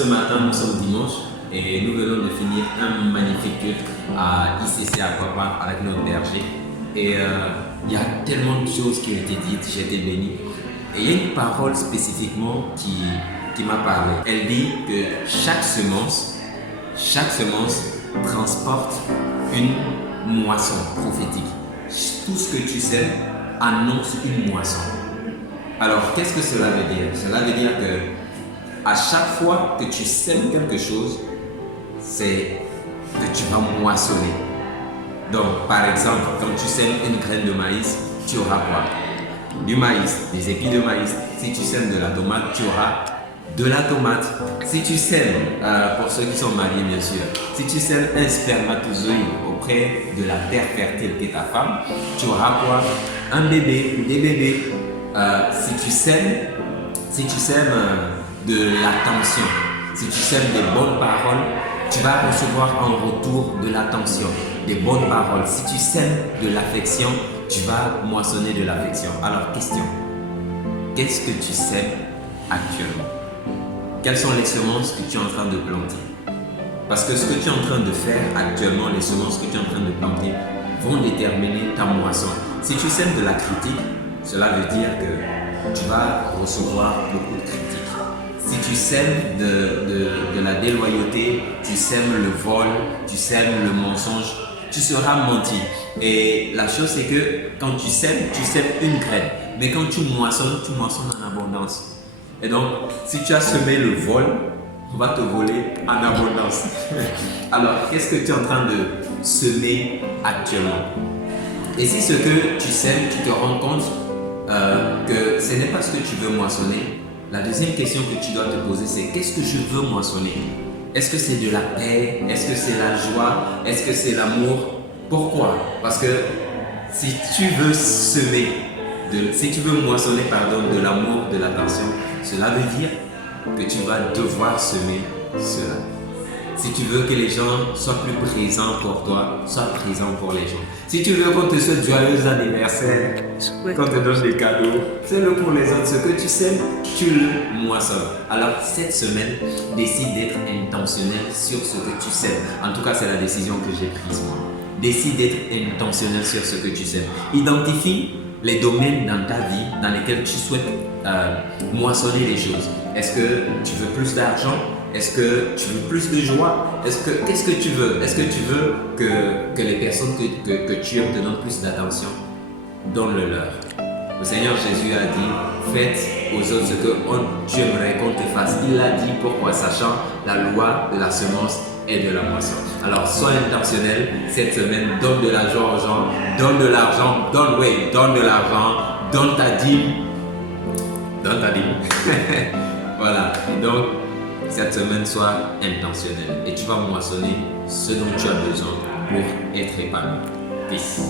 ce matin, nous sommes dimanche et nous venons de finir un magnifique culte à ICC à Guapa avec notre berger. Et il y a tellement de choses qui ont été dites, j'ai été béni. Et il y a une parole spécifiquement qui m'a parlé. Elle dit que chaque semence transporte une moisson prophétique. Tout ce que tu sèmes annonce une moisson. Alors, qu'est-ce que cela veut dire? Cela veut dire que à chaque fois que tu sèmes quelque chose, c'est que tu vas moissonner. Donc, par exemple, quand tu sèmes une graine de maïs, tu auras quoi? Du maïs, des épis de maïs. Si tu sèmes de la tomate, tu auras de la tomate. Si tu sèmes, pour ceux qui sont mariés bien sûr, si tu sèmes un spermatozoïde auprès de la terre fertile qui est ta femme, tu auras quoi? Un bébé ou des bébés. Si tu sèmes de l'attention, si tu sèmes des bonnes paroles, tu vas recevoir en retour de l'attention, des bonnes paroles. Si tu sèmes de l'affection, tu vas moissonner de l'affection. Alors, question, qu'est-ce que tu sèmes actuellement? Quelles sont les semences que tu es en train de planter? Parce que ce que tu es en train de faire actuellement, les semences que tu es en train de planter vont déterminer ta moisson. Si tu sèmes de la critique, cela veut dire que tu vas recevoir beaucoup de critiques. Si tu sèmes de la déloyauté, tu sèmes le vol, tu sèmes le mensonge, tu seras menti. Et la chose c'est que quand tu sèmes une graine. Mais quand tu moissonnes en abondance. Et donc, si tu as semé le vol, on va te voler en abondance. Alors, qu'est-ce que tu es en train de semer actuellement? Et si ce que tu sèmes, tu te rends compte que ce n'est pas ce que tu veux moissonner, la deuxième question que tu dois te poser, c'est qu'est-ce que je veux moissonner? Est-ce que c'est de la paix? Est-ce que c'est la joie? Est-ce que c'est l'amour? Pourquoi? Parce que si tu veux moissonner de l'amour, de l'attention, cela veut dire que tu vas devoir semer cela. Si tu veux que les gens soient plus présents pour toi, sois présent pour les gens. Si tu veux qu'on te souhaite joyeux anniversaire, qu'on te donne des cadeaux, fais-le pour les autres. Ce que tu sèmes, tu le moissonnes. Alors cette semaine, décide d'être intentionnel sur ce que tu sèmes. En tout cas, c'est la décision que j'ai prise moi. Décide d'être intentionnel sur ce que tu sèmes. Identifie les domaines dans ta vie dans lesquels tu souhaites moissonner les choses. Est-ce que tu veux plus d'argent? Est-ce que tu veux plus de joie? Qu'est-ce que tu veux? Est-ce que tu veux que les personnes que tu aimes te donnent plus d'attention? Donne-le leur. Le Seigneur Jésus a dit, faites aux autres ce que tu aimerais qu'on te fasse. Il l'a dit, pourquoi? Sachant la loi de la semence et de la moisson. Alors, sois intentionnel cette semaine, donne de l'argent aux gens, donne de l'argent, donne de l'argent, donne ta dîme. Voilà, et donc, cette semaine, sois intentionnel et tu vas moissonner ce dont tu as besoin pour être épanoui. Peace.